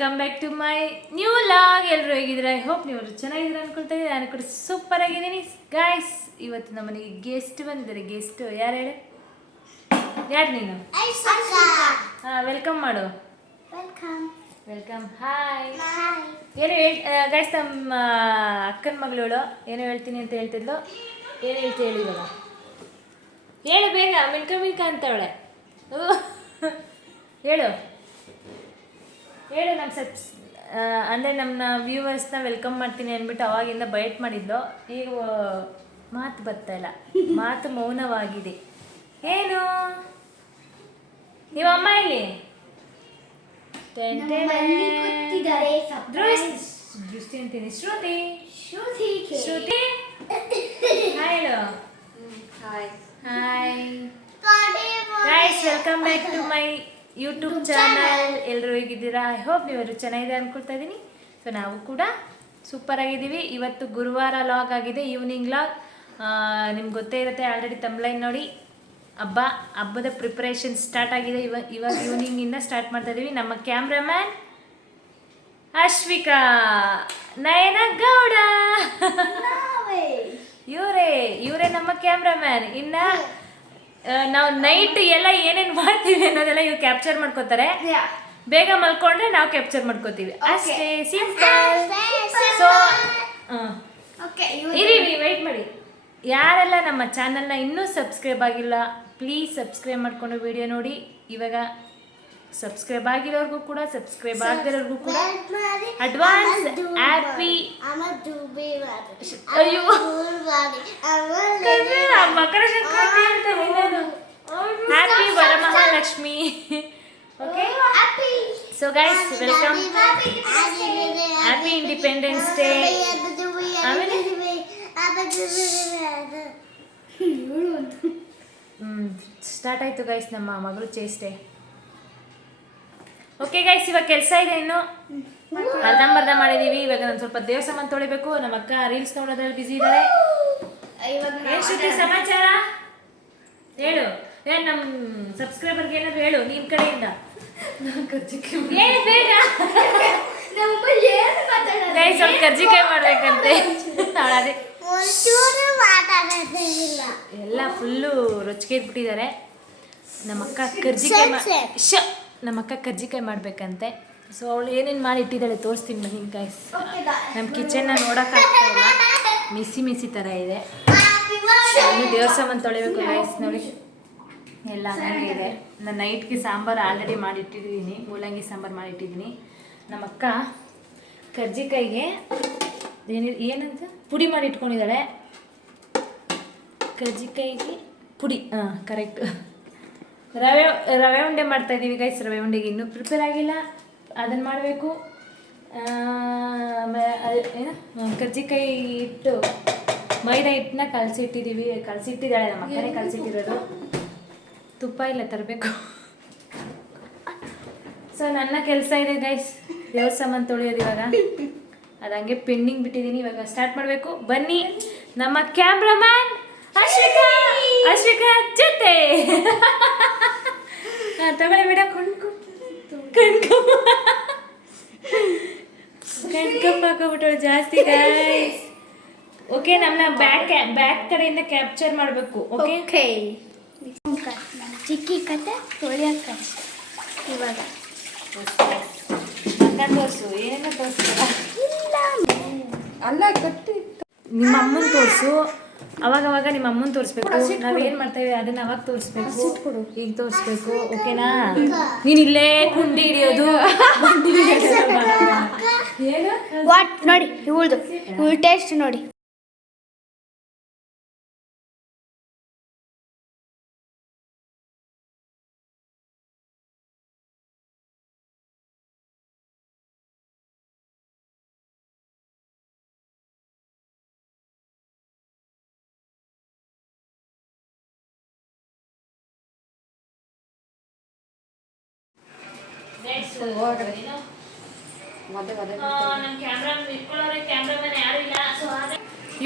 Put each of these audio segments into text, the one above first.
Welcome back to my new vlog. ಎಲ್ಲರೂ ಹೇಗಿದ್ದೀರಾ? I hope ನೀವು ಚೆನ್ನಾಗಿದ್ದೀರಾ ಅನ್ಕೊಳ್ತಾ ಇದ್ದೀನಿ. ನಾನು ಕೂಡ ಸೂಪರ್ ಆಗಿದ್ದೀನಿ ಗೈಸ್. ಇವತ್ತು ನಮ್ಮನೆಗೆ ಗೆಸ್ಟ್ ಬಂದಿದ್ದಾರೆ. ಗೆಸ್ಟ್ ಯಾರು ಹೇಳಿ? ಯಾರು ನೀನು? ಹಾಂ, ವೆಲ್ಕಮ್ ಮಾಡು. ವೆಲ್ಕಮ್. ಹಾಯ್. ಏನು ಗೈಸ್, ನಮ್ಮ ಅಕ್ಕನ ಮಗಳವಳು ಏನೋ ಹೇಳ್ತೀನಿ ಅಂತ ಹೇಳ್ತಿದ್ಲು. ಏನು ಹೇಳ್ತಿ ಹೇಳಿ ಇವಾಗ? ಹೇಳು ಬೇಗ, ಮಿಲ್ಕ ಅಂತವಳೆ. ಹೇಳು ಹೇಳು. ನಮ್ಮ ಅಂದರೆ ನಮ್ಮ ವ್ಯೂವರ್ಸ್ನ ವೆಲ್ಕಮ್ ಮಾಡ್ತೀನಿ ಅಂದ್ಬಿಟ್ಟು ಅವಾಗಿಂದ ಬೈಟ್ ಮಾಡಿದ್ಲು. ಈಗ ಮಾತು ಬರ್ತಾಯಿಲ್ಲ, ಮಾತು ಮೌನವಾಗಿದೆ. ಏನು ನೀವಮ್ಮ ಇಲ್ಲಿ? ದೃಷ್ಟಿ ಅಂತೀನಿ. ಶ್ರುತಿ ಹೇಳು. Hi guys, welcome back to my YouTube channel. ಎಲ್ಲರೂ ಹೇಗಿದ್ದೀರಾ? ಐ ಹೋಪ್ ನೀವೆಲ್ಲರೂ ಚೆನ್ನಾಗಿದೆ ಅಂದ್ಕೊಳ್ತಾ ಇದ್ದೀನಿ. ಸೊ ನಾವು ಕೂಡ ಸೂಪರ್ ಆಗಿದ್ದೀವಿ. ಇವತ್ತು ಗುರುವಾರ ಲಾಗ್ ಆಗಿದೆ, ಈವ್ನಿಂಗ್ ಲಾಗ್. ನಿಮ್ಗೆ ಗೊತ್ತೇ ಇರುತ್ತೆ, ಆಲ್ರೆಡಿ ತಮ್ಲೈನ್ ನೋಡಿ. ಹಬ್ಬದ ಪ್ರಿಪ್ರೇಷನ್ ಸ್ಟಾರ್ಟ್ ಆಗಿದೆ. ಇವಾಗ ಈವ್ನಿಂಗಿಂದ ಸ್ಟಾರ್ಟ್ ಮಾಡ್ತಾ ಇದ್ದೀವಿ. ನಮ್ಮ ಕ್ಯಾಮ್ರಾಮ್ಯಾನ್ ಅಶ್ವಿಕಾ, ನಯನ ಗೌಡ, ಇವರೇ ನಮ್ಮ ಕ್ಯಾಮ್ರಾಮ್ಯಾನ್. ಇನ್ನು ನಾವು ನೈಟ್ ಎಲ್ಲ ಏನೇನು ಮಾಡ್ತೀವಿ ಅನ್ನೋದೆಲ್ಲ ಇವ್ರು ಕ್ಯಾಪ್ಚರ್ ಮಾಡ್ಕೋತಾರೆ. ಬೇಗ ಮಲ್ಕೊಂಡ್ರೆ ನಾವು ಕ್ಯಾಪ್ಚರ್ ಮಾಡ್ಕೋತೀವಿ ಅಷ್ಟೇ, ಸಿಂಪಲ್. ಸೊ ಇರಿ, ವೆಯ್ಟ್ ಮಾಡಿ. ಯಾರೆಲ್ಲ ನಮ್ಮ ಚಾನಲ್ನ ಇನ್ನೂ ಸಬ್ಸ್ಕ್ರೈಬ್ ಆಗಿಲ್ಲ, ಪ್ಲೀಸ್ ಸಬ್ಸ್ಕ್ರೈಬ್ ಮಾಡಿಕೊಂಡು ವಿಡಿಯೋ ನೋಡಿ. ಇವಾಗ ಸಬ್ಸ್ಕ್ರೈಬ್ ಆಗಿರೋರ್ಗೂ ಕೂಡ, ಸಬ್ಸ್ಕ್ರೈಬ್ ಆಗದಿರೋರ್ಗೂ ಕೂಡ ಅಡ್ವಾನ್ಸ್ ಹ್ಯಾಪಿ ಮಕರ ಸಂಕ್ರಾಂತಿ ಅಂತ happy Varamahalakshmi. Okay, so guys welcome, happy independence day. ಆಮೇಲೆ ಸ್ಟಾರ್ಟ್ ಆಯಿತು ಗೈಸ್ ನಮ್ಮ ಮಗಳು ಚೇಷ್ಟೆ. ಓಕೆ ಗೈಸ್, ಇವಾಗ ಕೆಲಸ ಇದೆ, ಇನ್ನು ಅರ್ಧಂಬರ್ಧ ಮಾಡಿದ್ದೀವಿ. ಇವಾಗ ನಾನು ಸ್ವಲ್ಪ ದೇವಸ್ಥಾನ ತೊಳಿಬೇಕು. ನಮ್ಮ ಅಕ್ಕ ರೀಲ್ಸ್ ನೋಡೋದ್ರಲ್ಲಿ ಬಿಸಿ ಇದ್ದಾಳೆ. ಏನು ಶ್ರುತಿ ಸಮಾಚಾರ? ಹೇಳು. ಏನು ನಮ್ಮ ಸಬ್ಸ್ಕ್ರೈಬರ್ಗೆ ಏನಾದ್ರು ಹೇಳು ನಿಮ್ಮ ಕಡೆಯಿಂದ. ಏನು ಬೇಗ ಗೈಸ್, ಸ್ವಲ್ಪ ಕರ್ಜಿಕಾಯಿ ಮಾಡ್ಬೇಕಂತೆ. ಅದೇ ಎಲ್ಲ ಫುಲ್ಲು ರೊಚ್ಚಿಗೆ ಇಟ್ಬಿಟ್ಟಿದ್ದಾರೆ. ನಮ್ಮ ಅಕ್ಕ ಕರ್ಜಿಕಾಯಿ ಮಾಡ್ಬೇಕಂತೆ. ಸೊ ಅವಳು ಏನೇನು ಮಾಡಿ ಇಟ್ಟಿದ್ದಾಳೆ ತೋರಿಸ್ತೀನಿ ಬನ್ನಿ ಗೈಸ್. ನಮ್ಮ ಕಿಚನ್ನ ನೋಡೋಕ್ಕಾಗ್ತಾ ಇಲ್ಲ, ಮಿಸಿ ಥರ ಇದೆ. ಇನ್ನು ದೇವಸ್ಥಾನ ತೊಳಿಬೇಕು ಗೈಸ್. ನೋಡಿ ಎಲ್ಲ ಹಂಗೆ ಇದೆ. ನಾನು ನೈಟ್ಗೆ ಸಾಂಬಾರು ಆಲ್ರೆಡಿ ಮಾಡಿಟ್ಟಿದ್ದೀನಿ, ಮೂಲಂಗಿ ಸಾಂಬಾರು ಮಾಡಿಟ್ಟಿದ್ದೀನಿ. ನಮ್ಮ ಅಕ್ಕ ಕರ್ಜಿಕಾಯಿಗೆ ಏನಂತ ಪುಡಿ ಮಾಡಿ ಇಟ್ಕೊಂಡಿದ್ದಾಳೆ. ಕರ್ಜಿಕಾಯಿಗೆ ಪುಡಿ, ಕರೆಕ್ಟ್. ರವೆ ಉಂಡೆ ಮಾಡ್ತಾಯಿದ್ದೀವಿ ಗೈಸ್. ರವೆ ಉಂಡೆಗೆ ಇನ್ನೂ ಪ್ರಿಪೇರ್ ಆಗಿಲ್ಲ, ಅದನ್ನು ಮಾಡಬೇಕು. ಏನು ಕರ್ಜಿಕಾಯಿ ಹಿಟ್ಟು, ಮೈದಾ ಹಿಟ್ಟನ್ನ ಕಲಸಿಟ್ಟಿದ್ದಾಳೆ ನಮ್ಮ ಅಕ್ಕನೇ ಕಲಸಿಟ್ಟಿರೋದು. ತುಪ್ಪ ಇಲ್ಲ, ತರಬೇಕು. ಸೊ ನನ್ನ ಕೆಲಸ ಇದೆ ಗೈಸ್, ದೇವಸ್ಥಾನ ತೊಳೆಯೋದು. ಇವಾಗ ಅದು ಹಂಗೆ ಪೆಂಡಿಂಗ್ ಬಿಟ್ಟಿದ್ದೀನಿ, ಇವಾಗ ಸ್ಟಾರ್ಟ್ ಮಾಡಬೇಕು. ಬನ್ನಿ ನಮ್ಮ ಕ್ಯಾಮ್ರಾಮ್ಯಾನ್ ಅಶ್ವಿಕಾ ಜೊತೆ ತಗೊಳ್ಳಿ ಬಿಡ. ಕಣ್ಕಪ್ಪ ಹಾಕೋಬಿಟ್ಟಳು ಜಾಸ್ತಿ ಗೈಸ್. ಓಕೆ, ನಮ್ಮನ್ನ ಬ್ಯಾಕ್ ಕಡೆಯಿಂದ ಕ್ಯಾಪ್ಚರ್ ಮಾಡಬೇಕು. ಓಕೆ, ಚಿಕ್ಕಿ ಕತೆ ತೊಳಿಯಕ್ಕೆ ಇವಾಗ ತೋರಿಸು. ಏನೇನೋ ತೋರಿಸ್ತೀರ? ಅಲ್ಲ, ಗಟ್ಟಿ ನಿಮ್ಮ ಅಮ್ಮನ ತೋರಿಸು. ಅವಾಗವಾಗ ನಿಮ್ಮ ಅಮ್ಮನ ತೋರಿಸ್ಬೇಕು. ನಾವು ಏನು ಮಾಡ್ತೇವೆ ಅದನ್ನ ಅವಾಗ ತೋರಿಸ್ಬೇಕು, ಈಗ ತೋರಿಸ್ಬೇಕು. ಓಕೆನಾ? ನೀನು ಇಲ್ಲೇ ಕುಂಡಿ ಹಿಡಿಯೋದು. ಏನು ವಾಟ್ ನೋಡಿ, ಇವಳು ಟೇಸ್ಟ್ ನೋಡಿ.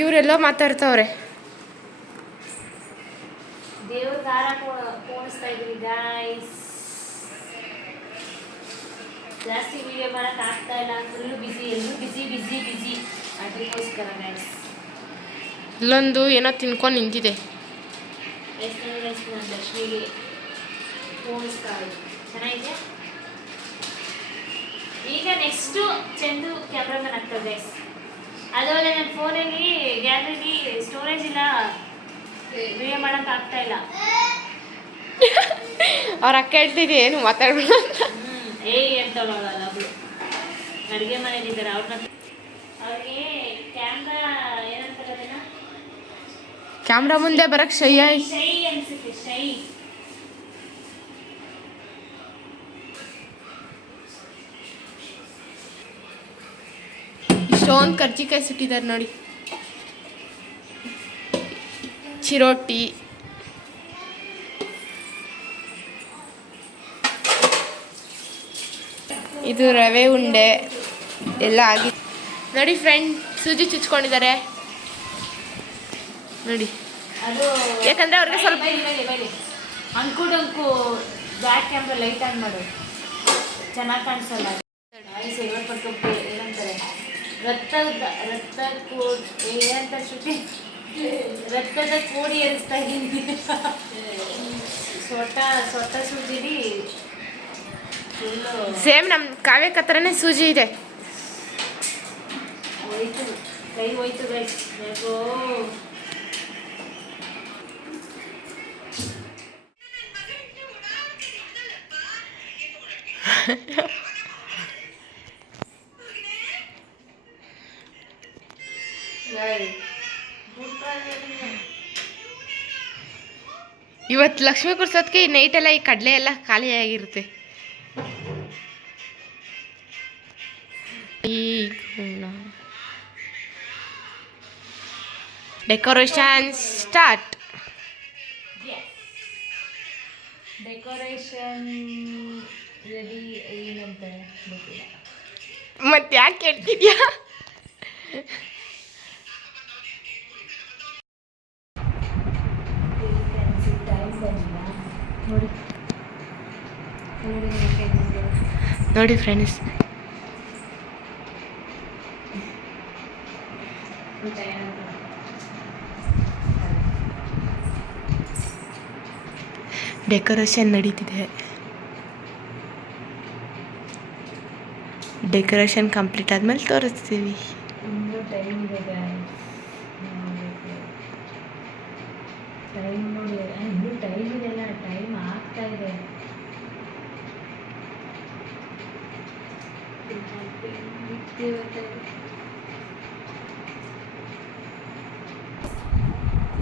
ಇವರೆಲ್ಲ ಮಾತಾಡ್ತವ್ರೆ. ದೇವ್ರ ದಾರ ಪೋಣಿಸ್ತಾ ಇದೀವಿ ಗಾಯ್ಸ್. ಜಾಸ್ತಿ ವಿಡಿಯೋ ಮಾಡೋಕೆ ಆಗ್ತಾ ಇಲ್ಲ, ಫುಲ್ಲು ಬಿಸಿ, ಎಲ್ಲರೂ ಬಿಸಿ ಬಿಸಿ ಬಿಸಿ. ಅದಕ್ಕೋಸ್ಕರ ಗೈಸ್ ಇಲ್ಲೊಂದು ಏನೋ ತಿನ್ಕೊಂಡು ನಿಂತಿದೆ. ಎಷ್ಟು ನಾನು ಲಕ್ಷ್ಮಿಗೆ ಪೋಣಿಸ್ತಾ ಇದ್ದೀನಿ. ಚೆನ್ನಾಗಿದೆ. ಈಗ ನೆಕ್ಸ್ಟು ಚಂದು ಕ್ಯಾಮ್ರಾಮನ್ ಆಗ್ತದೆ ಗೈಸ್. ಅದಲ್ಲದೆ ನನ್ನ ಫೋನಲ್ಲಿ ಗ್ಯಾಲರಿ ಸ್ಟೋರೇಜ್ ಇಲ್ಲ, ವಿಡಿಯೋ ಮಾಡೋಕೆ ಆಗ್ತಾ ಇಲ್ಲ. ಅವ್ರ ಅಕ್ಕ ಹೇಳ್ತಿದ್ದೆ ಏನು ಮಾತಾಡ್ಬೇಡ ಅಂತ. ಏಯ್ ಅಂತ ಒಬ್ಬಳು ಅಡುಗೆ ಮನೇಲಿದ್ದಾರೆ, ಅವ್ರಿಗೆ ಕ್ಯಾಮ್ರಾ ಏನಂತಾರೆ ಅದನ್ನ, ಕ್ಯಾಮ್ರಾ ಮುಂದೆ ಬರಕ್ಕೆ ಶೈ ಶೈ ಅನ್ಸುತ್ತೆ, ಶೈ. ಇಷ್ಟೊಂದು ಕರ್ಜಿಕಾಯಿ ಸುಟ್ಟಿದ್ದಾರೆ ನೋಡಿ. ಚಿರೋಟಿ, ಇದು ರವೆ ಉಂಡೆ ಎಲ್ಲ ಆಗಿದೆ ನೋಡಿ. ಫ್ರೆಂಡ್ ಸೂಜಿ ಚುಚ್ಕೊಂಡಿದ್ದಾರೆ ನೋಡಿ. ಅದು ಯಾಕಂದ್ರೆ ಅವ್ರಿಗೆ ಸ್ವಲ್ಪ ಬೈಲಿ ಅಂಕು ಬ್ಯಾಕ್ ಕ್ಯಾಮ್ರಾ ಲೈಟ್ ಆನ್ ಮಾಡು, ಚೆನ್ನಾಗಿ ಕಾಣಿಸಲ್ಲ. ಸಿಲ್ವರ್ ಪಟ್ಟು ಏನಂತಾರೆ, ಏನಂತ ಶ್ರುತಿ, ರಕ್ತದ ಕೋಡಿ ಏರಿಸ್ತಾ ಇದ್ದೀನಿ. ಸೊಟ್ಟ ಸೂಜಿಲಿ ಫುಲ್ಲು ಸೇಮ್ ನಮ್ಮ ಕಾವ್ಯಕ್ಕೆ ಹತ್ರನೇ ಸೂಜಿ ಇದೆ. ಹೋಯ್ತು, ಕೈ ಹೋಯ್ತು ಗೈಸ್. ಬೇಕೋ ಇವತ್ತು ಲಕ್ಷ್ಮೀ ಕುರ್ಸೋದಕ್ಕೆ ಈ ನೈಟೆಲ್ಲ ಈ ಕಡಲೆ ಎಲ್ಲ ಖಾಲಿಯಾಗಿರುತ್ತೆ. ಈ ಡೆಕೋರೇಷನ್ ಸ್ಟಾರ್ಟ್. ಡೆಕೋರೇಷನ್ ರೆಡಿ ಏನಂತ ಗೊತ್ತಿಲ್ಲ. ಮತ್ತೆ ಯಾಕೆ ಕೇಳ್ತಿದ್ಯಾ? ನೋಡಿ ಫ್ರೆಂಡ್ಸ್, ಡೆಕೋರೇಷನ್ ನಡೀತಿದೆ. ಡೆಕೋರೇಷನ್ ಕಂಪ್ಲೀಟ್ ಆದ್ಮೇಲೆ ತೋರಿಸ್ತೀವಿ. ಇನ್ನೂ ಟೈಮ್ ಇದೆ ಗೈಸ್, ಟೈಮ್ ನೋಡಿ. ಇನ್ನೂ ಟೈಮ್ ಇದೆಲ್ಲ, ಟೈಮ್ ಆಗ್ತಾ ಇದೆ.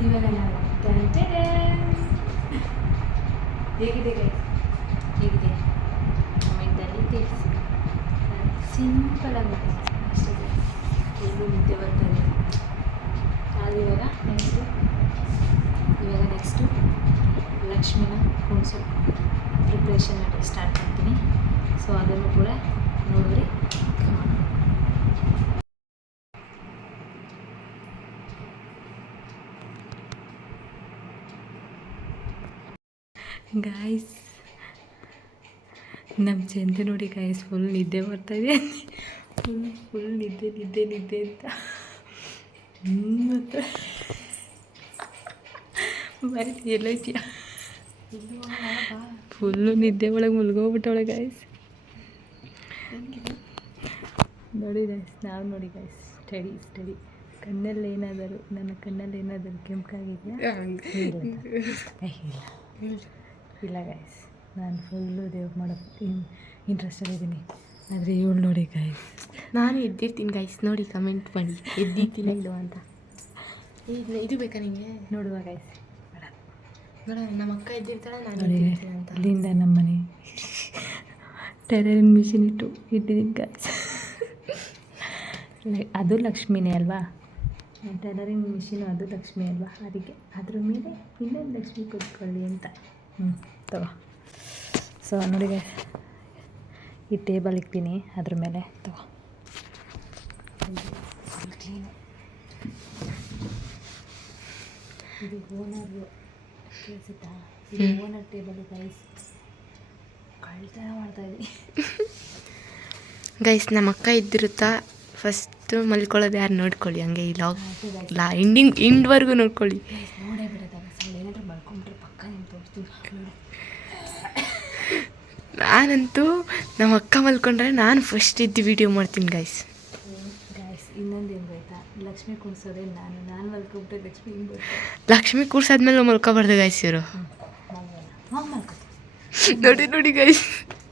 ಇವಾಗ ನಾವು ಹೇಗಿದೆ ಗೈಸ್, ಹೇಗಿದೆ ಕಮೆಂಟಲ್ಲಿ ತಿಳಿಸಿ. ಸಿಂಪಲ್ ಆಗಿದೆ ಅಷ್ಟೇ ಗೈಸ್. ಎಲ್ಲೂ ನಿದ್ದೆ ಬರ್ತದೆ. ಅದು ಇವಾಗ ನೆಕ್ಸ್ಟು ಲಕ್ಷ್ಮಿನ ಕುಣಿಸೋ ಪ್ರಿಪ್ರೇಷನ್ ಸ್ಟಾರ್ಟ್ ಮಾಡ್ತೀನಿ. ಸೊ ಅದನ್ನು ಕೂಡ ನೋಡಿರಿ. ಗಾಯ್ಸ್, ನಮ್ಮ ಚಂದ ನೋಡಿ ಗಾಯ್ಸ್, ಫುಲ್ ನಿದ್ದೆ ಬರ್ತಾಯಿದೆ. ಫುಲ್ ನಿದ್ದೆ ಅಂತ ಮತ್ತು ಬರೀ ಎಲ್ಲೈತಿಯ ಫುಲ್ಲು ನಿದ್ದೆ ಒಳಗೆ ಮುಳುಗೋಗ್ಬಿಟ್ಟವಳೆ ಗಾಯ್ಸ್. ನೋಡಿ ಗಾಯ್ಸ್, ನಾವು ನೋಡಿ ಗಾಯ್ಸ್, ಸ್ಟಡಿ ಕಣ್ಣಲ್ಲಿ ಏನಾದರೂ, ನನ್ನ ಕಣ್ಣಲ್ಲಿ ಏನಾದರೂ ಕೆಂಪಾಗಿದೆಯಾ? ಇಲ್ಲ ಗೈಸ್, ನಾನು ಫುಲ್ಲು ದೇವ್ರು ಮಾಡೋಕ್ಕೆ ಇಂಟ್ರೆಸ್ಟಲ್ಲಿದ್ದೀನಿ. ಆದರೆ ಇವಳು ನೋಡಿ ಗೈಸ್, ನಾನು ಎದ್ದಿರ್ತೀನಿ ಗೈಸ್, ನೋಡಿ ಕಮೆಂಟ್ ಮಾಡಿ ಎದ್ದಿರ್ತೀನಿ ಇದು ಅಂತ. ಇದು ಬೇಕಾ ನಿಮಗೆ? ನೋಡುವ ಗೈಸ್, ನೋಡ ನಮ್ಮ ಅಕ್ಕ ಎದ್ದಿರ್ತಾಳೆ, ನಾನು ನೋಡಿ ಎದ್ದಿರ್ತೀನಿ ಅಂತ. ಅಲ್ಲಿಂದ ನಮ್ಮನೆ ಟೈಲರಿಂಗ್ ಮಿಷಿನ್ ಇಟ್ಟಿದ್ದೀನಿ ಗೈಸ್. ಅದು ಲಕ್ಷ್ಮಿನೇ ಅಲ್ವಾ, ಟೈಲರಿಂಗ್ ಮಿಷಿನು ಅದು ಲಕ್ಷ್ಮಿ ಅಲ್ವಾ, ಅದಕ್ಕೆ ಅದ್ರ ಮೇಲೆ ಇನ್ನೊಂದು ಲಕ್ಷ್ಮಿ ಕೂತ್ಕೊಳ್ಳಿ ಅಂತ. ತಗೋ. ಸೊ ನೋಡಿ ಗೈಸ್, ಈ ಟೇಬಲ್ ಇಕ್ತೀನಿ ಅದ್ರ ಮೇಲೆ. ತಗೋ, ಕ್ಲೀನ್. ಇದು ಓನರ್ ಕೇಳಿಸುತ್ತಾ, ಇದು ಓನರ್ ಟೇಬಲ್ ಗೈಸ್. ಕಳ್ತನ ಮಾಡ್ತಾಯಿದ್ವಿ. ಗೈಸ್ ನಮ್ಮ ಅಕ್ಕ ಇದ್ದಿರುತ್ತಾ ಫಸ್ಟು ಮಲ್ಕೊಳ್ಳೋದು ಯಾರು ನೋಡ್ಕೊಳ್ಳಿ, ಹಂಗೆ ಈ ಲಾಗ್ ಇಂಡ್ವರೆಗೂ ನೋಡ್ಕೊಳ್ಳಿ. ನೋಡೇ ಬಿಡೋದಾಗ ಸರ್ ಏನಾದರೂ ಮಾಡ್ಕೊಂಡ್ರೆ ಪಕ್ಕ ನಿಮ್ಗೆ ತೋರಿಸ್ತೀನಿ. ನಾನಂತೂ ನಮ್ಮ ಅಕ್ಕ ಮಲ್ಕೊಂಡ್ರೆ ನಾನು ಫಸ್ಟ್ ಇದ್ದು ವಿಡಿಯೋ ಮಾಡ್ತೀನಿ ಗೈಸ್. ಗಾಯ್ಸ್ ಇನ್ನೊಂದು ಏನು ಗೊತ್ತಾ, ಲಕ್ಷ್ಮಿ ಕುಣಿಸೋದೇ ನಾನು ಮಲ್ಕೊಂಡ್ರೆ ಲಕ್ಷ್ಮಿ ಹಿಂಗೆ ಬರ್ತಾರೆ. ಲಕ್ಷ್ಮಿ ಕೂರ್ಸಾದ್ಮೇಲೆ ಮಲ್ಕೊಬಾರ್ದು ಗೈಸ್ ಇವರು. ಮಲ್ಕೋತೀನಿ ನೋಡಿ ಗೈಸ್.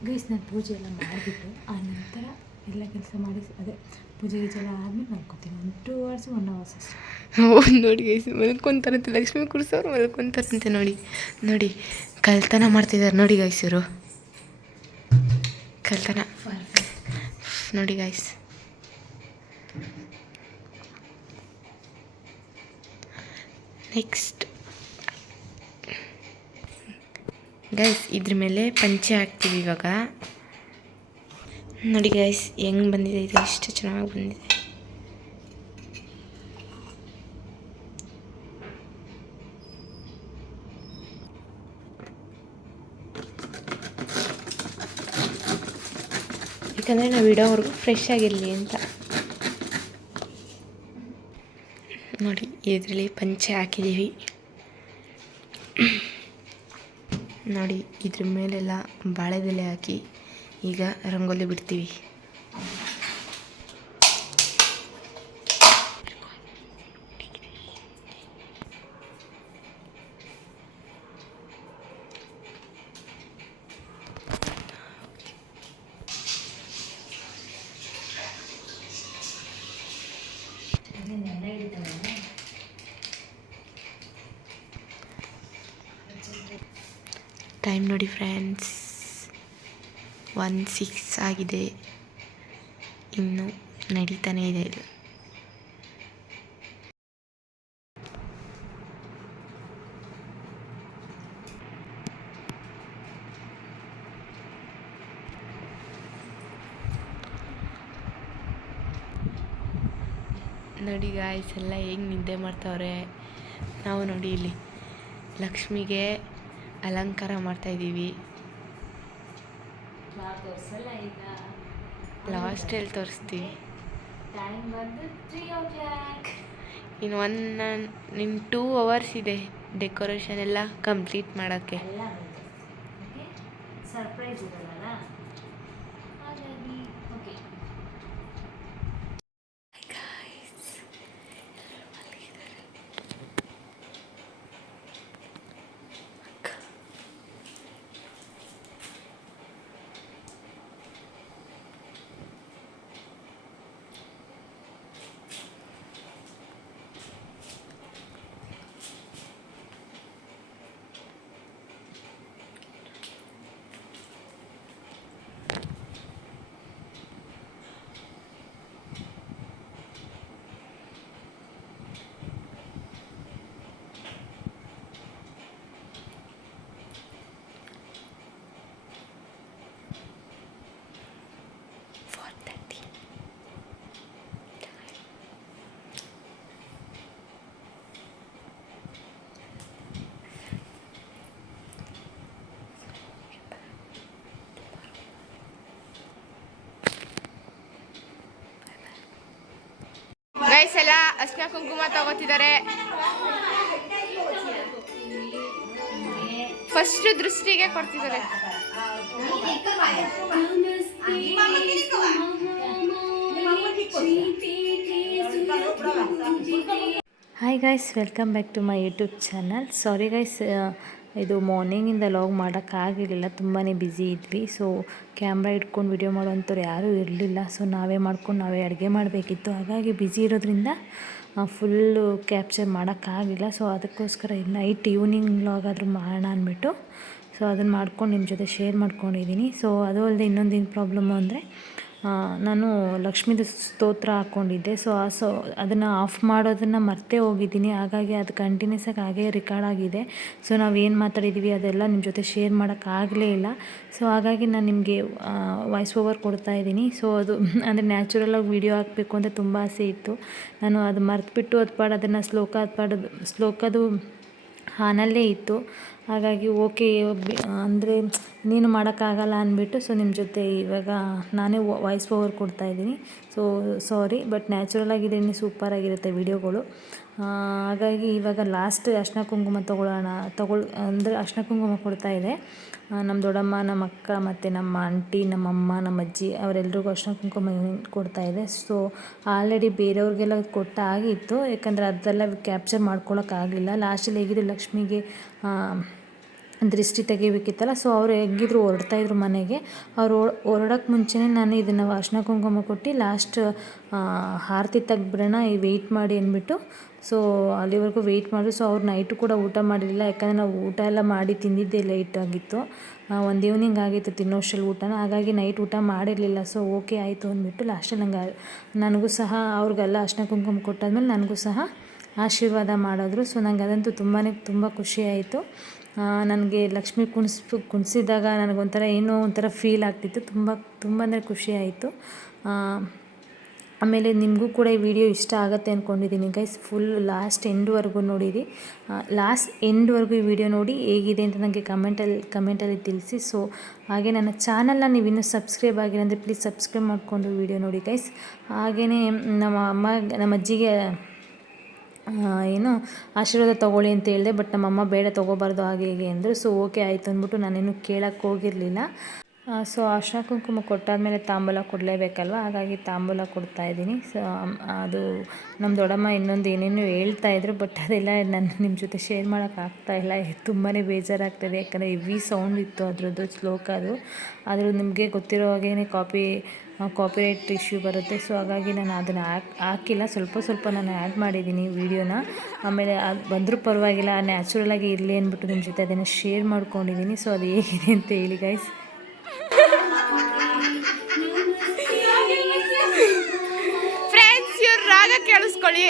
ಗೈಸ್ ನಾನು ಪೂಜೆ ಎಲ್ಲ ಮಾಡಿಬಿಟ್ಟು ಆ ನಂತರ ಎಲ್ಲ ಕೆಲಸ ಮಾಡಿ ಅದೇ ಪೂಜೆ ಗೀಜೆ ಎಲ್ಲ ಆದಮೇಲೆ ಮಲ್ಕೋತೀನಿ. 2 hours 1 hour ಅಷ್ಟೇ. ನೋಡಿ ಗೈಸ್ ಮಲ್ಕೊತಾರಂತೆ, ಲಕ್ಷ್ಮಿ ಕೂರ್ಸೋರು ಮಲ್ಕೊತಾರಂತೆ. ನೋಡಿ ಕಳ್ತನ ಮಾಡ್ತಿದ್ದಾರೆ ನೋಡಿ ಗೈಸ್ ಇವರು, ಕಳ್ತನ ನೋಡಿ ಗೈಸ್. ನೆಕ್ಸ್ಟ್ ಗೈಸ್ ಇದ್ರ ಮೇಲೆ ಪಂಚೆ ಹಾಕ್ತೀವಿ ಇವಾಗ. ನೋಡಿ ಗೈಸ್ ಹೆಂಗೆ ಬಂದಿದೆ, ಇದು ಎಷ್ಟು ಚೆನ್ನಾಗಿ ಬಂದಿದೆ. ಯಾಕಂದರೆ ನಾವು ಇಡೋವರೆಗೂ ಫ್ರೆಶ್ ಆಗಿರಲಿ ಅಂತ. ನೋಡಿ ಇದರಲ್ಲಿ ಪಂಚೆ ಹಾಕಿದ್ದೀವಿ. ನೋಡಿ ಇದ್ರ ಮೇಲೆಲ್ಲ ಬಾಳೆದೆಲೆ ಹಾಕಿ ಈಗ ರಂಗೋಲಿ ಬಿಡ್ತೀವಿ. ಟೈಮ್ ನೋಡಿ ಫ್ರೆಂಡ್ಸ್ 1:06 ಆಗಿದೆ, ಇನ್ನು ನಡೀತಾನೆ ಇದೆ ಇದು. ನೋಡಿ ಗಾಯ್ಸ್ ಎಲ್ಲ ಹೆಂಗೆ ನಿದ್ದೆ ಮಾಡ್ತಾವ್ರೆ. ನಾವು ನೋಡಿ ಇಲ್ಲಿ ಲಕ್ಷ್ಮಿಗೆ ಅಲಂಕಾರ ಮಾಡ್ತಾಯಿದ್ದೀವಿ. ಲಾಸ್ಟಲ್ಲಿ ತೋರಿಸ್ತೀವಿ. ಟೈಮ್ ಬಂದು 3 o'clock. ಇನ್ನು 2 hours ಇದೆ ಡೆಕೋರೇಷನ್ ಎಲ್ಲ ಕಂಪ್ಲೀಟ್ ಮಾಡೋಕ್ಕೆ. ಸರ್ಪ್ರೈಸ್ ಇರಲ್ಲ ಹಾಗಾಗಿ ಓಕೆ. ಗೈಸ್ ಎಲ್ಲ ಅರ್ಶಿನ ಕುಂಕುಮ ತಗೋತಿದ್ದಾರೆ. ಫಸ್ಟ್ ದೃಷ್ಟಿಗೆ ಕೊಡ್ತಿದ್ದಾರೆ. Hi guys, welcome back to my YouTube channel. Sorry guys, ಇದು ಮಾರ್ನಿಂಗಿಂದ ಲಾಗ್ ಮಾಡೋಕ್ಕಾಗಿರಲಿಲ್ಲ, ತುಂಬಾ ಬ್ಯುಸಿ ಇದ್ವಿ. ಸೊ ಕ್ಯಾಮ್ರಾ ಇಟ್ಕೊಂಡು ವಿಡಿಯೋ ಮಾಡೋವಂಥವ್ರು ಯಾರೂ ಇರಲಿಲ್ಲ. ಸೊ ನಾವೇ ಅಡುಗೆ ಮಾಡಬೇಕಿತ್ತು. ಹಾಗಾಗಿ ಬ್ಯುಸಿ ಇರೋದ್ರಿಂದ ಫುಲ್ಲು ಕ್ಯಾಪ್ಚರ್ ಮಾಡೋಕ್ಕಾಗಿಲ್ಲ. ಸೊ ಅದಕ್ಕೋಸ್ಕರ ನೈಟ್ ಈವ್ನಿಂಗ್ ಲಾಗ್ ಆದರೂ ಮಾಡೋಣ ಅಂದ್ಬಿಟ್ಟು ಸೊ ಅದನ್ನು ಮಾಡ್ಕೊಂಡು ನಿಮ್ಮ ಜೊತೆ ಶೇರ್ ಮಾಡ್ಕೊಂಡಿದ್ದೀನಿ. ಸೊ ಅದು ಅಲ್ಲದೆ ಇನ್ನೊಂದೇನು ಪ್ರಾಬ್ಲಮ್ಮು ಅಂದರೆ ನಾನು ಲಕ್ಷ್ಮೀದು ಸ್ತೋತ್ರ ಹಾಕ್ಕೊಂಡಿದ್ದೆ. ಸೊ ಅದನ್ನು ಆಫ್ ಮಾಡೋದನ್ನು ಮರ್ತೇ ಹೋಗಿದ್ದೀನಿ. ಹಾಗಾಗಿ ಅದು ಕಂಟಿನ್ಯೂಸ್ ಆಗಿ ಹಾಗೇ ರೆಕಾರ್ಡ್ ಆಗಿದೆ. ಸೊ ನಾವು ಏನು ಮಾತಾಡಿದ್ದೀವಿ ಅದೆಲ್ಲ ನಿಮ್ಮ ಜೊತೆ ಶೇರ್ ಮಾಡೋಕ್ಕಾಗಲೇ ಇಲ್ಲ. ಸೊ ಹಾಗಾಗಿ ನಾನು ನಿಮಗೆ ವಾಯ್ಸ್ ಓವರ್ ಕೊಡ್ತಾಯಿದ್ದೀನಿ. ಸೊ ಅದು ಅಂದರೆ ನ್ಯಾಚುರಲಾಗಿ ವೀಡಿಯೋ ಹಾಕಬೇಕು ಅಂತ ತುಂಬ ಆಸೆ ಇತ್ತು. ನಾನು ಅದು ಮರೆತುಬಿಟ್ಟು ಅದನ್ನು ಶ್ಲೋಕದು ಹಾನಲ್ಲೇ ಇತ್ತು. ಹಾಗಾಗಿ ಓಕೆ ಅಂದರೆ ನೀನು ಮಾಡೋಕ್ಕಾಗಲ್ಲ ಅಂದ್ಬಿಟ್ಟು ಸೊ ನಿಮ್ಮ ಜೊತೆ ಇವಾಗ ನಾನೇ ವಾಯ್ಸ್ ಓವರ್ ಕೊಡ್ತಾಯಿದ್ದೀನಿ. ಸೊ ಸಾರಿ, ಬಟ್ ನ್ಯಾಚುರಲಾಗಿದೆ, ಸೂಪರಾಗಿರುತ್ತೆ ವಿಡಿಯೋಗಳು. ಹಾಗಾಗಿ ಇವಾಗ ಲಾಸ್ಟ್ ಅರಿಶಿನ ಕುಂಕುಮ ಅಂದರೆ ಅರಿಶಿನ ಕುಂಕುಮ ಕೊಡ್ತಾಯಿದೆ. ನಮ್ಮ ದೊಡ್ಡಮ್ಮ, ನಮ್ಮ ಅಕ್ಕ ಮತ್ತು ನಮ್ಮ ಆಂಟಿ, ನಮ್ಮಮ್ಮ, ನಮ್ಮ ಅಜ್ಜಿ ಅವರೆಲ್ರಿಗೂ ಅರಿಶಿನ ಕುಂಕುಮ ಕೊಡ್ತಾಯಿದೆ. ಸೊ ಆಲ್ರೆಡಿ ಬೇರೆಯವ್ರಿಗೆಲ್ಲ ಕೊಟ್ಟಾಗಿತ್ತು, ಯಾಕಂದರೆ ಅದೆಲ್ಲ ಕ್ಯಾಪ್ಚರ್ ಮಾಡ್ಕೊಳಕ್ಕಾಗಲಿಲ್ಲ. ಲಾಸ್ಟಲ್ಲಿ ಹೇಗಿದ್ರು ಲಕ್ಷ್ಮಿಗೆ ದೃಷ್ಟಿ ತೆಗಿಬೇಕಿತ್ತಲ್ಲ, ಸೊ ಅವರು ಹೇಗಿದ್ರು ಹೊರಡ್ತಾಯಿದ್ರು ಮನೆಗೆ. ಅವ್ರು ಹೊರಡೋಕ್ಕೆ ಮುಂಚೆನೇ ನಾನು ಇದನ್ನು ಅರಿಶಿನ ಕುಂಕುಮ ಕೊಟ್ಟು ಲಾಸ್ಟ್ ಆರತಿ ತೆಗ್ಬಿಡೋಣ, ವೆಯ್ಟ್ ಮಾಡಿ ಅಂದ್ಬಿಟ್ಟು ಸೊ ಅಲ್ಲಿವರೆಗೂ ವೆಯ್ಟ್ ಮಾಡಿದ್ರು. ಸೊ ಅವ್ರು ನೈಟು ಕೂಡ ಊಟ ಮಾಡಿರಲಿಲ್ಲ, ಯಾಕಂದರೆ ನಾವು ಊಟ ಎಲ್ಲ ಮಾಡಿ ತಿಂದಿದ್ದೇ ಲೇಟ್ ಆಗಿತ್ತು. ಒಂದು ಈವ್ನಿಂಗ್ ಆಗಿತ್ತು ತಿನ್ನೋಷ್ಟರಲ್ಲಿ ಊಟನ, ಹಾಗಾಗಿ ನೈಟ್ ಊಟ ಮಾಡಿರಲಿಲ್ಲ. ಸೊ ಓಕೆ ಆಯಿತು ಅಂದ್ಬಿಟ್ಟು ಲಾಸ್ಟಲ್ಲಿ ನನಗೂ ಸಹ ಅವ್ರಿಗೆಲ್ಲ ಅರಿಶಿನ ಕುಂಕುಮ ಕೊಟ್ಟಾದ್ಮೇಲೆ ನನಗೂ ಸಹ ಆಶೀರ್ವಾದ ಮಾಡಿದ್ರು. ಸೊ ನಂಗೆ ಅದಂತೂ ತುಂಬ ಖುಷಿ ಆಯಿತು. ನನಗೆ ಲಕ್ಷ್ಮಿ ಕುಣಿಸಿದಾಗ ನನಗೊಂಥರ ಏನೋ ಒಂಥರ ಫೀಲ್ ಆಗ್ತಿತ್ತು, ತುಂಬ ಅಂದರೆ ಖುಷಿ ಆಯಿತು. ಆಮೇಲೆ ನಿಮಗೂ ಕೂಡ ಈ ವಿಡಿಯೋ ಇಷ್ಟ ಆಗುತ್ತೆ ಅಂದ್ಕೊಂಡಿದ್ದೀನಿ ಗೈಸ್. ಫುಲ್ ಲಾಸ್ಟ್ ಎಂಡ್ವರೆಗೂ ನೋಡಿರಿ. ಲಾಸ್ಟ್ ಎಂಡ್ವರೆಗೂ ಈ ವಿಡಿಯೋ ನೋಡಿ ಹೇಗಿದೆ ಅಂತ ನನಗೆ ಕಮೆಂಟಲ್ಲಿ ತಿಳಿಸಿ. ಸೊ ಹಾಗೆ ನನ್ನ ಚಾನಲ್ನ ನೀವು ಇನ್ನೂ ಸಬ್ಸ್ಕ್ರೈಬ್ ಆಗಿಲ್ಲ ಅಂದರೆ ಪ್ಲೀಸ್ ಸಬ್ಸ್ಕ್ರೈಬ್ ಮಾಡಿಕೊಂಡು ವಿಡಿಯೋ ನೋಡಿ ಗೈಸ್. ಹಾಗೆಯೇ ನಮ್ಮ ಅಜ್ಜಿಗೆ ಏನು ಆಶೀರ್ವಾದ ತೊಗೊಳ್ಳಿ ಅಂತ ಹೇಳಿದೆ, ಬಟ್ ನಮ್ಮಮ್ಮ ಬೇಡ ತೊಗೋಬಾರ್ದು ಹಾಗೆ ಹೀಗೆ ಅಂದರು. ಸೊ ಓಕೆ ಆಯಿತು ಅಂದ್ಬಿಟ್ಟು ನಾನೇನು ಕೇಳೋಕ್ಕೆ ಹೋಗಿರಲಿಲ್ಲ. ಸೊ ಅರಿಶಿನ ಕುಂಕುಮ ಕೊಟ್ಟಾದಮೇಲೆ ತಾಂಬೂಲ ಕೊಡಲೇಬೇಕಲ್ವ, ಹಾಗಾಗಿ ತಾಂಬೂಲ ಕೊಡ್ತಾಯಿದ್ದೀನಿ. ಸೊ ಅದು ನಮ್ಮ ದೊಡ್ಡಮ್ಮ ಇನ್ನೊಂದು ಏನೇನು ಹೇಳ್ತಾಯಿದ್ರು, ಬಟ್ ಅದೆಲ್ಲ ನಿಮ್ಮ ಜೊತೆ ಶೇರ್ ಮಾಡೋಕ್ಕಾಗ್ತಾಯಿಲ್ಲ. ತುಂಬಾ ಬೇಜಾರಾಗ್ತಾಯಿದೆ, ಯಾಕಂದರೆ ಹೆವಿ ಸೌಂಡ್ ಇತ್ತು ಅದರದ್ದು ಶ್ಲೋಕ. ಆದರೂ ನಿಮಗೆ ಗೊತ್ತಿರೋ ಹಾಗೇ ಕಾಪಿರೈಟ್ ಇಶ್ಯೂ ಬರುತ್ತೆ. ಸೊ ಹಾಗಾಗಿ ನಾನು ಅದನ್ನು ಹಾಕಿಲ್ಲ, ಸ್ವಲ್ಪ ನಾನು ಆ್ಯಡ್ ಮಾಡಿದ್ದೀನಿ ವೀಡಿಯೋನ. ಆಮೇಲೆ ಅದು ಬಂದರೂ ಪರವಾಗಿಲ್ಲ, ನ್ಯಾಚುರಲಾಗಿ ಇರಲಿ ಅಂದ್ಬಿಟ್ಟು ನಿಮ್ಮ ಜೊತೆ ಅದನ್ನು ಶೇರ್ ಮಾಡ್ಕೊಂಡಿದ್ದೀನಿ. ಸೊ ಅದು ಹೇಗಿದೆ ಅಂತ ಹೇಳಿ ಗೈಸ್. ಫ್ರೆಂಡ್ಸ್, ಇವ್ರ ರಾಗ ಕೇಳಿಸ್ಕೊಳ್ಳಿ.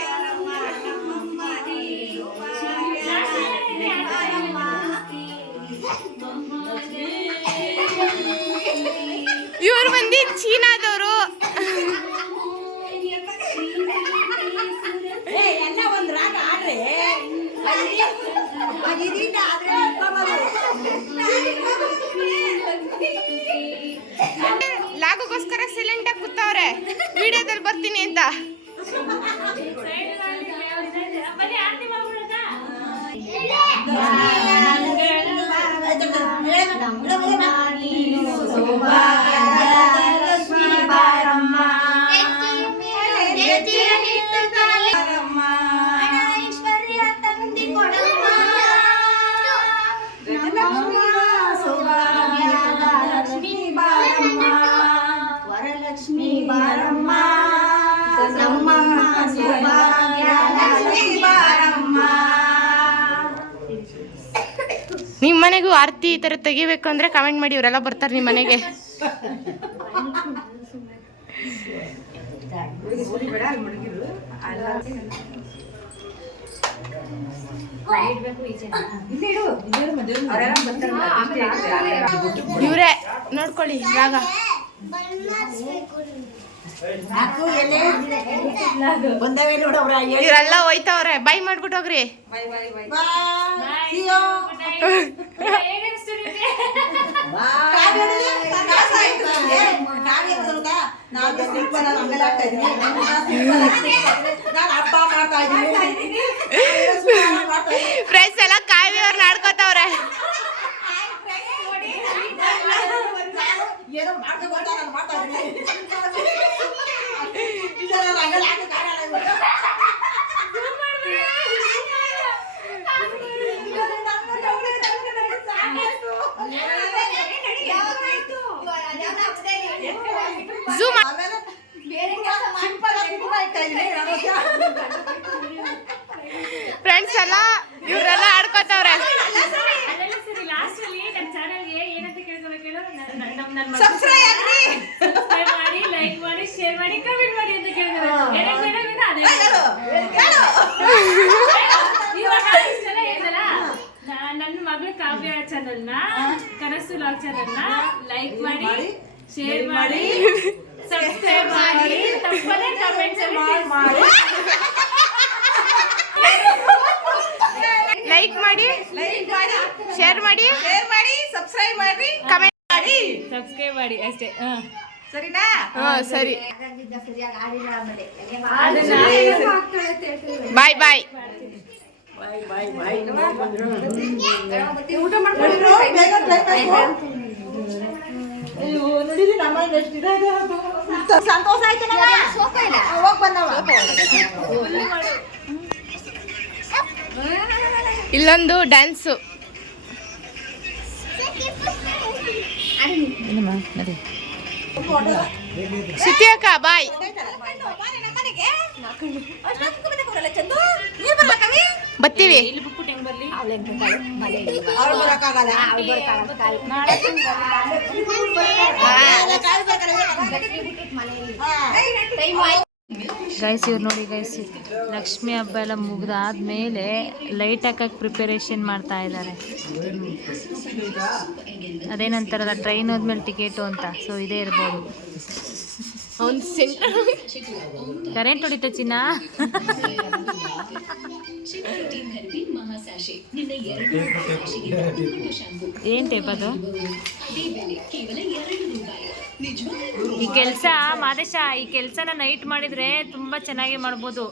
ಇವರು ಬಂದು ಚೀನಾದವರು. ಲಾಗೋಸ್ಕರ ಸೈಲೆಂಟ್ ಆಗಿ ಕೂತವ್ರೆ, ವಿಡಿಯೋದಲ್ಲಿ ಬರ್ತೀನಿ ಅಂತ. ನಿಮ್ಮ ಮನೆಗೂ ಆರತಿ ಈ ಥರ ತೆಗಿಬೇಕು ಅಂದರೆ ಕಮೆಂಟ್ ಮಾಡಿ, ಇವರೆಲ್ಲ ಬರ್ತಾರೆ ನಿಮ್ಮ ಮನೆಗೆ. ಇವರೇ ನೋಡ್ಕೊಳ್ಳಿ ರಾಗ. ಇವರೆಲ್ಲ ಹೋಯ್ತವ್ರೆ, ಬೈ ಮಾಡ್ಬಿಟ್ಟು ಹೋಗ್ರಿ. ಫ್ರೆಂಡ್ಸ್ ಎಲ್ಲ ಕಾವ್ಯ ಅವ್ರನ್ನ ಆಡ್ಕೋತವ್ರೆ. ಫ್ರೆಂಡ್ಸ್ ಎಲ್ಲ ಇವರೆಲ್ಲ ಆಡ್ಕೋತವ್ರೆ. ಸಬ್ಸ್ಕ್ರೈಬ್ ಮಾಡಿ, ಲೈಕ್ ಮಾಡಿ, ಶೇರ್ ಮಾಡಿ, ಕಮೆಂಟ್ ಮಾಡಿ ಅಂತ ನನ್ನ ಮಗಳು ಕಾವ್ಯ ಚಾನಲ್ನ, ಕನಸು ಲಾಗ್ ಚಾನಲ್ನ ಲೈಕ್ ಮಾಡಿ, ಶೇರ್ ಮಾಡಿ, ಸಬ್ಸ್ಕ್ರೈಬ್ ಮಾಡಿ, ತಪ್ಪದೇ ಕಮೆಂಟ್ಸ್ ಮಾಡಿ. ಲೈಕ್ ಮಾಡಿ, ಶೇರ್ ಮಾಡಿ, ಸಬ್ಸ್ಕ್ರೈಬ್ ಮಾಡಿ, ಕಮೆಂಟ್ ಮಾಡಿ, ಸಬ್ಸ್ಕ್ರೈಬ್ ಮಾಡಿ ಅಷ್ಟೇ. ಸರಿನಾ? ಸರಿ. ಬಾಯ್ ಬಾಯ್. ಊಟ ಮಾಡ್ಕೊಂಡು ಬೇಗ ನೋಡಿದ್ರಿ ನಮ್ಮ ಎಷ್ಟಿದೆ ಸಂತೋಷ ಆಯ್ತು. ಹೋಗ್ ಬಂದವ ಇಲ್ಲೊಂದು ಡ್ಯಾನ್ಸು. ಸಿಟಿ ಅಕ್ಕ ಬಾಯ್. ಬರ್ತೀವಿ. ಗೈಸ್ ಇವ್ರು ನೋಡಿ ಗೈಸ್, ಲಕ್ಷ್ಮಿ ಹಬ್ಬ ಎಲ್ಲ ಮುಗಿದಾದ್ಮೇಲೆ ಲೈಟ್ ಹಾಕಕ್ಕೆ ಪ್ರಿಪರೇಷನ್ ಮಾಡ್ತಾ ಇದ್ದಾರೆ. ಅದೇನಂತಾರಲ್ಲ ಟ್ರೈನ್ ಹೋದ್ಮೇಲೆ ಟಿಕೆಟು ಅಂತ, ಸೊ ಇದೇ ಇರ್ಬೋದು. ಕರೆಂಟ್ ಹೊಡಿತ ಚಿನ್ನ. ಏನ್ ಟೇಪ್ ಅದು? ಈ ಕೆಲಸ ಮಾದೇಶ, ಈ ಕೆಲಸನ ನೈಟ್ ಮಾಡಿದ್ರೆ ತುಂಬಾ ಚೆನ್ನಾಗಿ ಮಾಡ್ಬೋದು.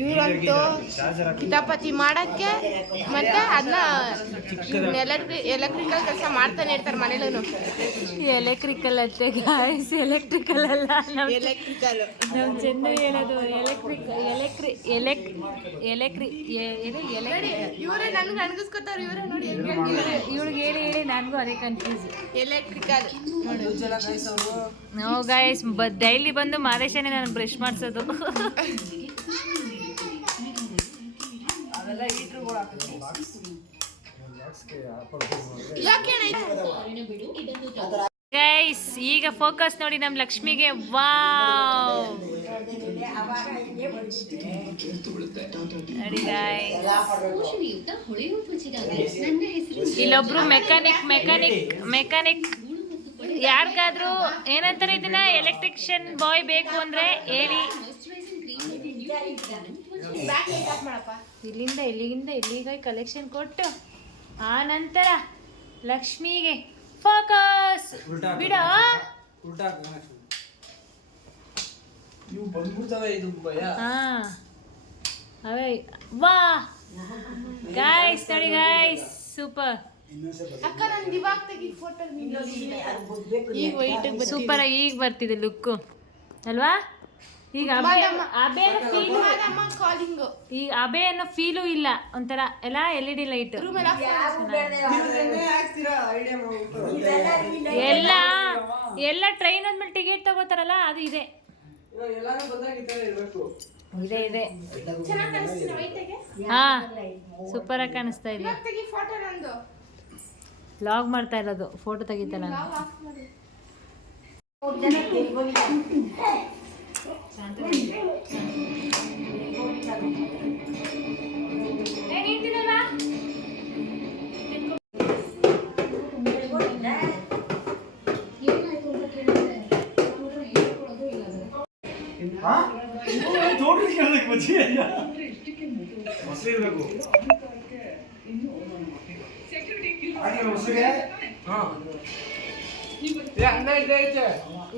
ಇವ್ರಂತೂ ಕಿತಾಪತಿ ಮಾಡಕ್ಕೆ ಮತ್ತೆ ಅದನ್ನ ಎಲೆಕ್ಟ್ರಿಕಲ್ ಕೆಲಸ ಮಾಡ್ತಾನೆ ಇರ್ತಾರೆ ಮನೇಲೂ. ಎಲೆಕ್ಟ್ರಿಕಲ್ ಅತ್ತೆ ಗಾಯ್ಸ್, ಎಲೆಕ್ಟ್ರಿಕಲ್ ಅಲ್ಲ, ಎಲೆಕ್ಟ್ರಿಕಲ್ ನಾವು ಚೆನ್ನೈ ಹೇಳೋದು ಇವರೇ ನನ್ಗೆ ಅಣಗಿಸ್ಕೊತಾರ. ಇವರೇ ನೋಡಿ ಇವ್ಳಿಗೆ ಹೇಳಿ ಹೇಳಿ ನನಗೂ ಅದೇ confuse. Electrical no guys, daily ಬಂದು ಮಾದೇಶನೇ ನಾನು ಬ್ರಷ್ ಮಾಡಿಸೋದು. ಗೈಸ್ ಈಗ ಫೋಕಸ್ ನೋಡಿ ನಮ್ಮ ಲಕ್ಷ್ಮಿಗೆ. ವಾವ್ ನೋಡಿ ಗೈಸ್, ಇಲ್ಲೊಬ್ರು ಮೆಕ್ಯಾನಿಕ್ ಯಾರಿಗಾದ್ರೂ ಏನಂತಾರೆ ಇದನ್ನ ಎಲೆಕ್ಟ್ರಿಷಿಯನ್ ಬಾಯ್ ಬೇಕು ಅಂದ್ರೆ ಹೇಳಿ. ಇಲ್ಲಿಂದ ಇಲ್ಲಿಗ ಕಲೆಕ್ಷನ್ ಕೊಟ್ಟು ಆ ನಂತರ ಲಕ್ಷ್ಮಿಗೆ ಫೋಕಸ್ ಬಿಡ. ಅವೇ ವಾ ಗಾಯ್ಸ್ ನೋಡಿ ಗಾಯ್ಸ್, ಸೂಪರ್ ಸೂಪರ್ ಆಗಿ ಈಗ ಬರ್ತಿದೆ ಲುಕ್ಕು ಅಲ್ವಾ? ಈಗ ಈಗ ಅಬೆ ಅನ್ನೋ ಫೀಲು ಇಲ್ಲ, ಒಂಥರ ಎಲ್ಲ LED ಲೈಟ್ ಎಲ್ಲ ಟ್ರೈನ್ ಆದ್ಮೇಲೆ ಟಿಕೆಟ್ ತಗೋತಾರಲ್ಲ ಅದು ಇದೆ ಇದೆ. ಹಾ ಸೂಪರ್ ಆಗಿ ಕಾಣಿಸ್ತಾ ಇದೆ. ವ್ಲಾಗ್ ಮಾಡ್ತಾ ಇರೋದು, ಫೋಟೋ ತೆಗಿತಲ್ಲ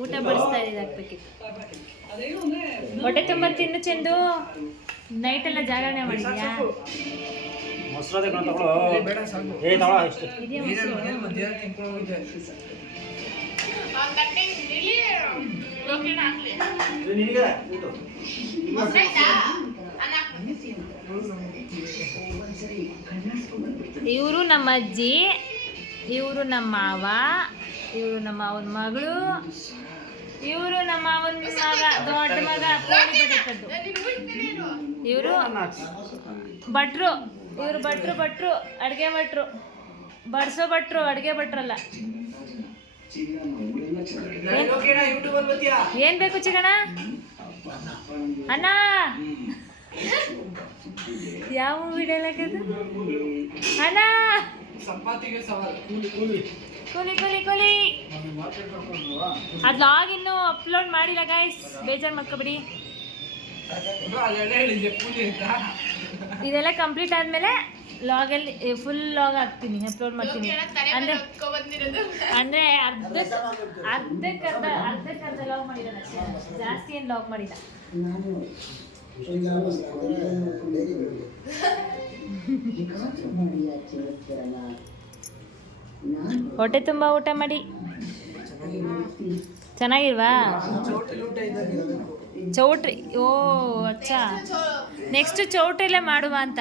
ಊಟ ಬಡಿಸ್ತಾ ಇದ್ದ ಹಾಕ್ಬೇಕಿತ್ತು. ಹೊಟ್ಟೆ ತುಂಬ ತಿನ್ನು ಚೆಂದು. ನೈಟ್ ಎಲ್ಲ ಜಾಗರಣೆ ಮಾಡಿದ್ಯಾ? ಇವರು ನಮ್ಮ ಅಜ್ಜಿ, ಇವರು ನಮ್ಮ ಮಾವ, ಇವರು ನಮ್ಮ ಅವನ ಮಗಳು, ಇವರು ನಮ್ಮ ಅವನ ಮಗ, ದೊಡ್ಡ ಮಗ ಬಡತದ್ದು. ಇವರು ಭಟ್ರು, ಇವರು ಭಟ್ರು ಅಡುಗೆ ಭಟ್ರು, ಬಡಿಸೋ ಭಟ್ರು, ಅಡುಗೆ ಭಟ್ರಲ್ಲ. ಏನ್ ಬೇಕು ಚಿಕಣ ಅಣ್ಣ? ಯಾವ ವಿಡಿಯೋ ಅಣ್ಣ ಸಂಪಾತಿಗೆ ಸವಾಲು ಕೂಲಿ ಕೂಲಿ ಕೂಲಿ ಅದು ಲಾಗ್ ಇನ್ನೂ ಅಪ್ಲೋಡ್ ಮಾಡಿಲ್ಲ ಗೈಸ್, ಬೇಜಾರು ಮಾಡ್ಕೊಬಿಡಿ. ಅಲ್ಲೆಲ್ಲ ಹೇಳಿದ್ದೆ ಕೂಲಿ ಅಂತ. ಇದೆಲ್ಲ ಕಂಪ್ಲೀಟ್ ಆದಮೇಲೆ ಲಾಗಲ್ಲಿ ಫುಲ್ ಲಾಗ್ ಹಾಕ್ತೀನಿ, ಅಪ್ಲೋಡ್ ಮಾಡ್ತೀನಿ. ಅಂದರೆ ಅರ್ಧಕ್ಕರ್ಧ ಲಾಗ್ ಮಾಡಿರೋದು ಅಷ್ಟೇ, ಜಾಸ್ತಿ ಏನು ಲಾಗ್ ಮಾಡಿಲ್ಲ. ಹೊಟ್ಟೆ ತುಂಬ ಊಟ ಮಾಡಿ. ಚೆನ್ನಾಗಿಲ್ವಾ ಚೌಟ್ರಿ? ಓ ಅಚ್ಚಾ, ನೆಕ್ಸ್ಟ್ ಚೌಟ್ರಿಲೇ ಮಾಡುವ ಅಂತ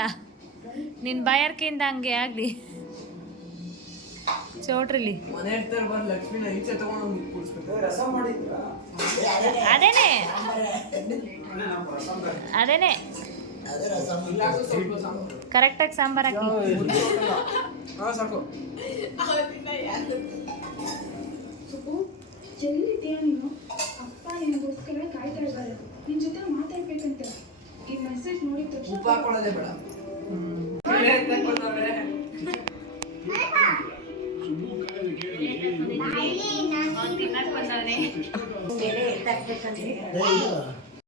ನಿನ್ನ ಬಾಯಾರಿಕೆಯಿಂದ ಹಂಗೆ ಆಗಲಿ. ಚೌಟ್ರಿಲಿ ಮನೆ ಇರ್ತಾರೆ ಬಂದು ಲಕ್ಷ್ಮಿನ ಈಚೆ ತಗೊಂಡು ಕೂರಿಸ್ಬೇಕು. ಅದೇನೆ ಅದೇನೆ ಕರೆಕ್ಟಾಗಿ ಸಾಂಬಾರು ಹಾಕಿ. ಹಾಂ ಸಾಕು. ಎಲ್ಲಿದ್ದೀಯಾ ನೀನು? ಅಪ್ಪ ನಿನಗೋಸ್ಕರ ಕಾಯ್ತಾ ಇದ್ದಾರೆ, ನಿನ್ ಜೊತೆ ಮಾತಾಡ್ಬೇಕಂತ. ಈ ಮೆಸೇಜ್ ನೋಡಿದ ತಕ್ಷಣ ಉಪ್ಪು ಹಾಕೊಳ್ಳೋದೇ ಬೇಡ. ತಿನ್ನಕ್ ಬಂದವನೇ.